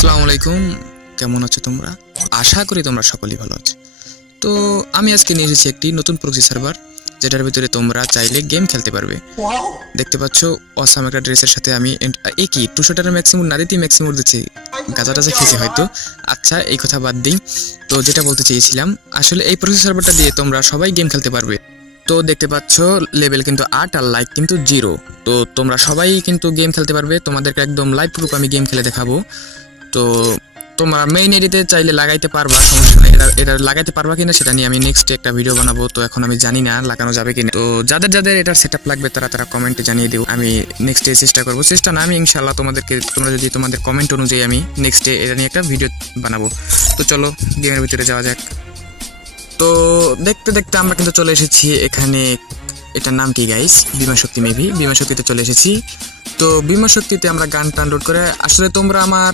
আসসালামু আলাইকুম, কেমন আছো তোমরা? আশা করি তোমরা সকলেই ভালো আছো। তো আমি আজকে নিয়ে এসেছি একটি নতুন প্রক্সি সার্ভার, যেটার ভিতরে তোমরা চাইলে গেম খেলতে পারবে। দেখতে পাচ্ছ অসাম একটা ড্রেসের সাথে আমি কি 200 ম্যাক্সিমাম না দিতেই ম্যাক্সিমাম দিচ্ছি, গাঁজা টাজা খেয়েছি হয়তো। আচ্ছা, এই কথা বাদ দিই। তো যেটা বলতে চেয়েছিলাম, আসলে এই প্রক্সি সার্ভারটা দিয়ে তোমরা সবাই গেম খেলতে পারবে। তো দেখতে পাচ্ছ লেভেল কিন্তু 8 আর লাইক কিন্তু 0। তো তোমরা সবাই কিন্তু গেম খেলতে পারবে, তোমাদেরকে একদম লাইভ প্রুফ আমি গেম খেলে দেখাবো। তো তোমরা মেইন এডিতে চাইলে লাগাইতে পারবা, সমস্যা নেই। এটা লাগাইতে পারবা কিনা সেটা নিয়ে আমি নেক্সট একটা ভিডিও বানাবো। তো এখন আমি জানি না লাগানো যাবে কিনা। তো যাদের যাদের এটার সেটআপ লাগবে তারা কমেন্টে জানিয়ে দিও, আমি নেক্সটে চেষ্টা করবো। চেষ্টা না, আমি ইনশাআল্লাহ তোমরা যদি তোমাদের কমেন্ট অনুযায়ী আমি নেক্সটে এটা নিয়ে একটা ভিডিও বানাবো। তো চলো গেমের ভিতরে যাওয়া যাক। তো দেখতে দেখতে আমরা কিন্তু চলে এসেছি এখানে। এটার নাম কি গাইস? বিমা শক্তি, মেবি বিমা শক্তিতে চলে এসেছি। তো বিমা শক্তিতে আমরা গান ডাউনলোড করে, আসলে তোমরা আমার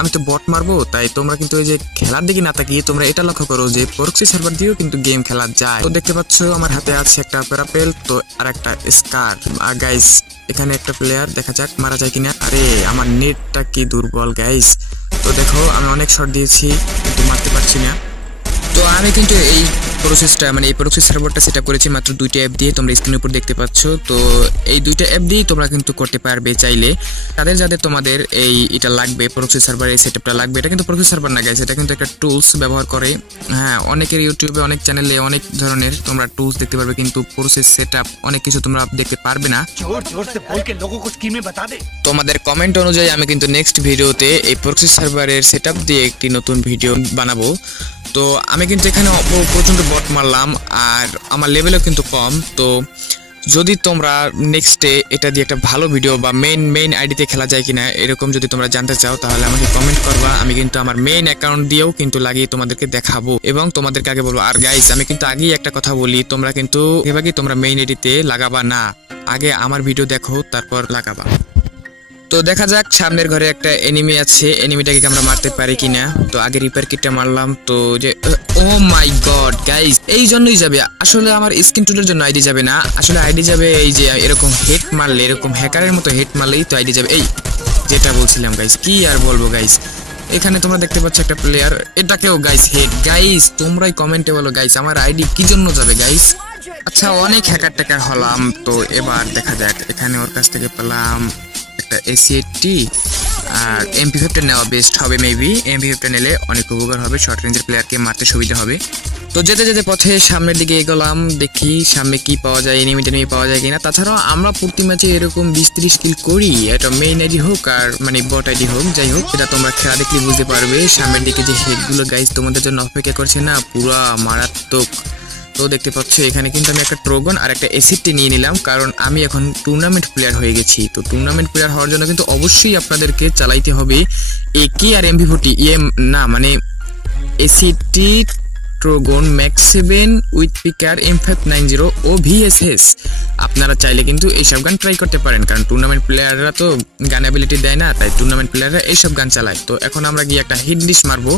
আমি তো বট মারবো, তাই তোমরা কিন্তু এই যে খেলার দিকে না তাকিয়ে তোমরা এটা লক্ষ্য করো যে প্রক্সি সার্ভার দিয়েও কিন্তু গেম খেলা যায়। তো দেখতে পাচ্ছ আমার হাতে আছে একটা প্যারাপেল, তো আর একটা স্কার। আর গাইস এখানে একটা প্লেয়ার, দেখা যাক মারা যায় কিনা। আরে আমার নেটটা কি দুর্বল গাইস। তো দেখো আমি অনেক শট দিয়েছি কিন্তু মারতে পারছি না। তো আমি কিন্তু এই প্রক্সি সার্ভারটা সেট আপ করেছি মাত্র 2টা অ্যাপ দিয়ে, তোমরা স্ক্রিনের উপর দেখতে পাচ্ছ। তো এই 2টা অ্যাপ দিয়েই তোমরা কিন্তু করতে পারবে চাইলে। যাদের তোমাদের এটা লাগবে, প্রক্সি সার্ভার এই সেটআপটা লাগবে। এটা কিন্তু প্রক্সি সার্ভার না গাইস, এটা কিন্তু একটা টুলস ব্যবহার করে। হ্যাঁ, অনেকের ইউটিউবে অনেক চ্যানেলে অনেক ধরনের তোমরা টুলস দেখতে পারবে, কিন্তু প্রসেস সেটআপ অনেক কিছু তোমরা দেখতে পারবে না। তোমাদের কমেন্ট অনুযায়ী আমি কিন্তু নেক্সট ভিডিওতে এই প্রক্সি সার্ভারের সেটআপ দিয়ে একটি নতুন ভিডিও বানাবো। তো আমি কিন্তু এখানে প্রচণ্ড বট মারলাম আর আমার লেভেলও কিন্তু কম। তো যদি তোমরা নেক্সটে এটা দিয়ে একটা ভালো ভিডিও বা মেইন আইডিতে খেলা যায় কিনা এরকম যদি তোমরা জানতে চাও, তাহলে আমাকে কমেন্ট করবা। আমি কিন্তু আমার মেইন অ্যাকাউন্ট দিয়েও কিন্তু লাগিয়ে তোমাদেরকে দেখাবো এবং তোমাদেরকে আগে বলবো। আর গাইস আমি কিন্তু আগেই একটা কথা বলি, তোমরা কিন্তু এভাবে তোমরা মেইন আইডিতে লাগাবা না, আগে আমার ভিডিও দেখো তারপর লাগাবা। তো দেখা যাক, সামনের ঘরে একটা এনিমি আছে, এনিমিটাকে আমরা মারতে পারি কিনা। তো আগে রিপেয়ার কিটটা মারলাম। তো যে ও মাই গড গাইস, এই জন্যই যাবে আসলে আমার স্কিন টুলের জন্য আইডি যাবে না, আসলে আইডি যাবে এই যে এরকম হেড মারলে, এরকম হ্যাকারের মতো হেড মারলেই তো আইডি যাবে। এই যেটা বলছিলাম গাইস, কি আর বলবো গাইস। এখানে তোমরা দেখতে পাচ্ছ একটা প্লেয়ার, এটাকেও গাইস হেড। গাইস তোমরাই কমেন্টে বলো গাইস আমার আইডি কি জন্য যাবে গাইস। আচ্ছা, অনেক হ্যাকার ট্যাকার হলাম। তো এবার দেখা যাক, এখানে ওর কাছ থেকে পেলাম একটা AC-80 আর MP50 নেওয়া বেস্ট হবে। মেবি MP50 নিলে অনেক উপকার হবে, শর্ট রেঞ্জের প্লেয়ারকে মারতে সুবিধা হবে। তো যেতে যেতে পথে সামনের দিকে এগোলাম, দেখি সামনে কি পাওয়া যায়, এনিমি পাওয়া যায় কিনা। তাছাড়াও আমরা প্রতি ম্যাচে এরকম 20-30 কিল করি, এটা মেইন আইডি হোক আর বট আইডি হোক, যাই হোক এটা তোমরা খেলা দেখলে বুঝতে পারবে। সামনের দিকে যে হেডগুলো গাইস তোমাদের জন্য অপেক্ষা করছে না, পুরা মারাত্মক। তো দেখতে পাচ্ছ এখানে কিন্তু আমি একটা ট্রোগন আর একটা AC-80 নিয়ে নিলাম, কারণ আমি এখন টুর্নামেন্ট প্লেয়ার হয়ে গেছি। তো টুর্নামেন্ট প্লেয়ার হওয়ার জন্য কিন্তু অবশ্যই আপনাদেরকে চালাইতে হবে AK আর MP40 না, AC-80 Trogon max 7 with picker M590 ও VSS। আপনারা চাইলে কিন্তু এইসব গান ট্রাই করতে পারেন, কারণ টুর্নামেন্ট প্লেয়াররা তো গান অ্যাবিলিটি দেয় না, তাই টুর্নামেন্ট প্লেয়াররা এইসব গান চালায়। তো এখন আমরা গিয়ে একটা হিট লিস্ট মারবো।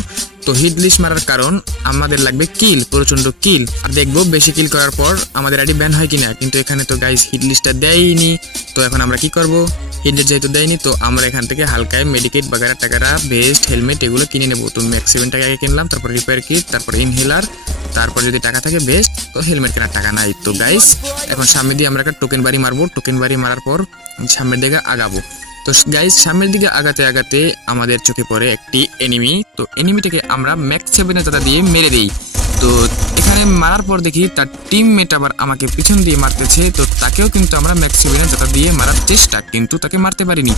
তো হিট লিস্ট মারার কারণ আমাদের লাগবে কিল, প্রচন্ড কিল। আর দেখবো বেশি কিল করার পর আমাদের আইডি ব্যান হয় কিনা। কিন্তু এখানে তো গাইস হিট লিস্টটা দেয়নি। তো এখন আমরা কি করব, হিট লিস্ট যেহেতু দেয়নি, তো আমরা এখান থেকে হালকায় মেডিকেট বাগারা টাকারা ভেস্ট হেলমেট এগুলো কিনে নেবো। তো ম্যাক্স 7 টাকা আগে কিনলাম, তারপর রিপেয়ার কিট, তারপর ইনহেলার, তারপর যদি টাকা থাকে বেস্ট। তো হেলমেট কেনার টাকা নাই। তো গাইস এখন সামনে দিয়ে আমরা একটা টোকেন বাড়ি মারবো। টোকেন বাড়ি মারার পর সামনের দিকে আগাবো। তো গাইস সামনের দিকে আগাতে আগাতে আমাদের চোখে পড়ে একটি এনিমি। তো এনিমিটাকে আমরা ম্যাক্স 7 এর দিয়ে মেরে দিই। তো এখানে মারার পর দেখি তার টিমমেট আবার আমাকে পিছন দিয়ে মারতেছে। তো তাকেও কিন্তু আমরা ম্যাক্স 7 এর দিয়ে মারার চেষ্টা, কিন্তু তাকে মারতে পারিনি।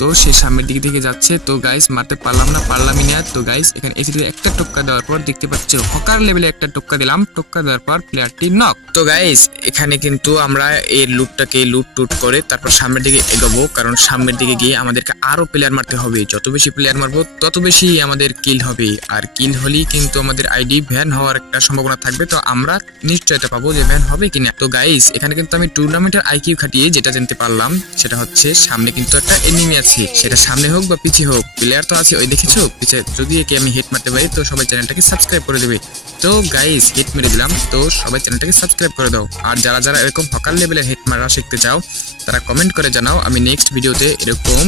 তো সে সামনের দিকে থেকে যাচ্ছে। তো গাইস মারতে পারলামই না। তো গাইস এখানে এসিতে একটা টোক্কা দেওয়ার পর দেখতে পাচ্ছ হকার লেভেলে একটা টোক্কা দিলাম, টোক্কা দেওয়ার পর প্লেয়ারটি নক। তো গাইস এখানে কিন্তু আমরা এই লুটটাকে লুট করে তারপর সামনের দিকে এগোবো, কারণ সামনের দিকে গিয়ে আমাদেরকে আরো প্লেয়ার মারতে হবে। যত বেশি প্লেয়ার মারবো তত বেশি আমাদের কিল হবে, আর কিল হলেই কিন্তু আমাদের আইডি ভ্যান হওয়ার একটা সম্ভাবনা থাকবে। তো আমরা নিশ্চয়তা পাবো যে ভ্যান হবে কিনা। তো গাইস এখানে কিন্তু আমি টুর্নামেন্টের IQ খাটিয়ে যেটা জানতে পারলাম সেটা হচ্ছে সামনে কিন্তু একটা এনিমি আছে, সেটা সামনে হোক বা পিছিয়ে হোক, প্লেয়ার তো আছে ওই দেখেছো পিছে। যদি একে আমি হিট মারতে পারি তো সবাই চ্যানেলটাকে সাবস্ক্রাইব করে দেবে। তো গাইস হিট মেরে দিলাম, তো সবাই চ্যানেলটাকে সাবস্ক্রাইব করে দাও। আর যারা এরকম হকার লেভেলের হিট মারা শিখতে চাও তারা কমেন্ট করে জানাও, আমি নেক্সট ভিডিওতে এরকম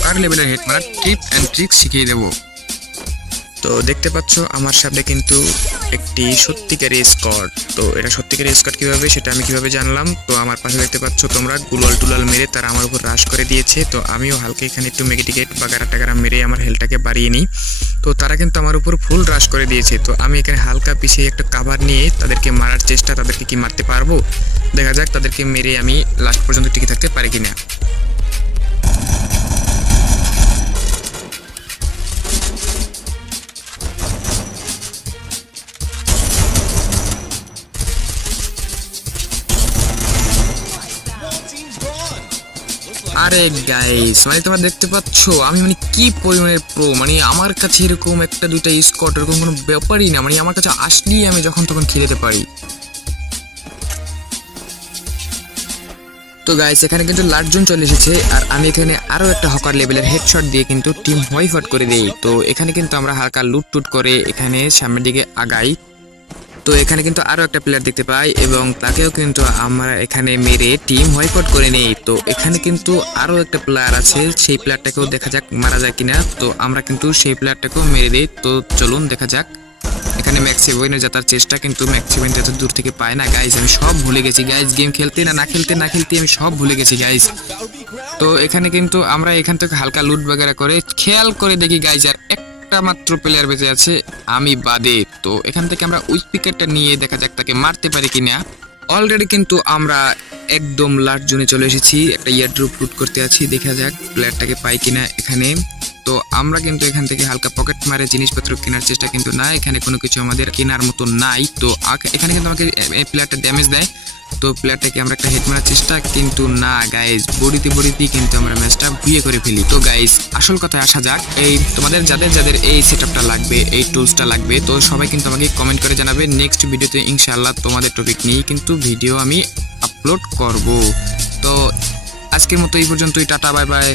হকার লেভেলের হেড মারার টিপ অ্যান্ড ট্রিক্স শিখিয়ে দেবো। তো দেখতে পাচ্ছ আমার সামনে কিন্তু একটি সত্যিকারের স্কোয়াড। তো এটা সত্যিকারের স্কোয়াড কীভাবে সেটা আমি কীভাবে জানলাম, তো আমার পাশে দেখতে পাচ্ছ তোমরা গুলাল টুলাল মেরে তারা আমার উপর রাশ করে দিয়েছে। তো আমিও হালকা এখানে একটু মেগেটিকেট বা গারা মেরে আমার হেলটাকে বাড়িয়ে নিই। তো তারা কিন্তু আমার উপর ফুল রাশ করে দিয়েছে। তো আমি এখানে হালকা পিছিয়ে একটা কাভার নিয়ে তাদেরকে মারার চেষ্টা, তাদেরকে কি মারতে পারবো দেখা যাক, তাদেরকে মেরে আমি লাস্ট পর্যন্ত টিকে থাকতে পারি কিনা। আরে গাইস মানে তোমরা দেখতে পাচ্ছ আমি মানে কি পরিমাণের প্রো, মানে আমার কাছে এরকম একটা দুইটা স্কোয়াড এরকম কোনো ব্যাপারই না, মানে আমার কাছে আসলেই আমি যখন তখন খেলতে পারি। তো গাইস এখানে কিন্তু লাটজন চলে এসেছে আর আমি এখানে আরো একটা হকার লেভেলের হেডশট দিয়ে কিন্তু টিম হোয়াইট আউট করে দেই। তো এখানে কিন্তু আমরা হালকা লুট টুট করে এখানে সামনের দিকে আগাই। তো এখানে কিন্তু আরো একটা প্লেয়ার দেখতে পাই এবং তাকেও কিন্তু আমরা এখানে মেরে টিম হোয়াইট আউট করে নেই। তো এখানে কিন্তু আরো একটা প্লেয়ার আছে, সেই প্লেয়ারটাকেও দেখা যাক মারা যায় কিনা। তো আমরা কিন্তু সেই প্লেয়ারটাকেও মেরে দেই। তো চলুন দেখা যাক। এখানে ম্যাক্সিভেনে জেতার চেষ্টা, কিন্তু ম্যাক্সিভেন যত দূর থেকে পায় না গাইজ, আমি সব ভুলে গেছি গাইজ, গেম খেলতে না খেলতে আমি সব ভুলে গেছি গাইজ। তো এখানে কিন্তু আমরা এখান থেকে হালকা লুট বাগেরা করে খেয়াল করে দেখি গাইজ আর একটা মাত্র প্লেয়ার বেঁচে আছে আমি বাদে। তো এখান থেকে আমরা উইক পিকেটটা নিয়ে দেখা যাক তাকে মারতে পারি কিনা। অলরেডি কিন্তু আমরা একদম লাস্ট জোনে চলে এসেছি, একটা ইয়ারড্রপ লুট করতে আছি, দেখা যাক প্লেয়ারটাকে পাই কিনা এখানে। তো আমরা কিন্তু এখান থেকে হালকা পকেট মারে জিনিসপত্র কেনার চেষ্টা, কিন্তু না এখানে কোনো কিছু আমাদের কেনার মতো নাই। তো এখানে কিন্তু আমাকে এই প্লেয়ারটা ড্যামেজ দেয়। তো প্লেয়ারটাকে আমরা একটা হেড মারার চেষ্টা, কিন্তু না গাইজ বডিতেই কিন্তু আমরা ম্যাচটা ভুইয়ে করে ফেলি। তো গাইজ আসল কথায় আসা যাক, এই তোমাদের যাদের এই সেটআপটা লাগবে, এই টুলসটা লাগবে, তো সবাই কিন্তু আমাকে কমেন্ট করে জানাবে। নেক্সট ভিডিওতে ইনশাআল্লাহ তোমাদের টপিক নিয়ে কিন্তু ভিডিও আমি আপলোড করব। তো আজকের মতো এই পর্যন্তই, টাটা বাই বাই।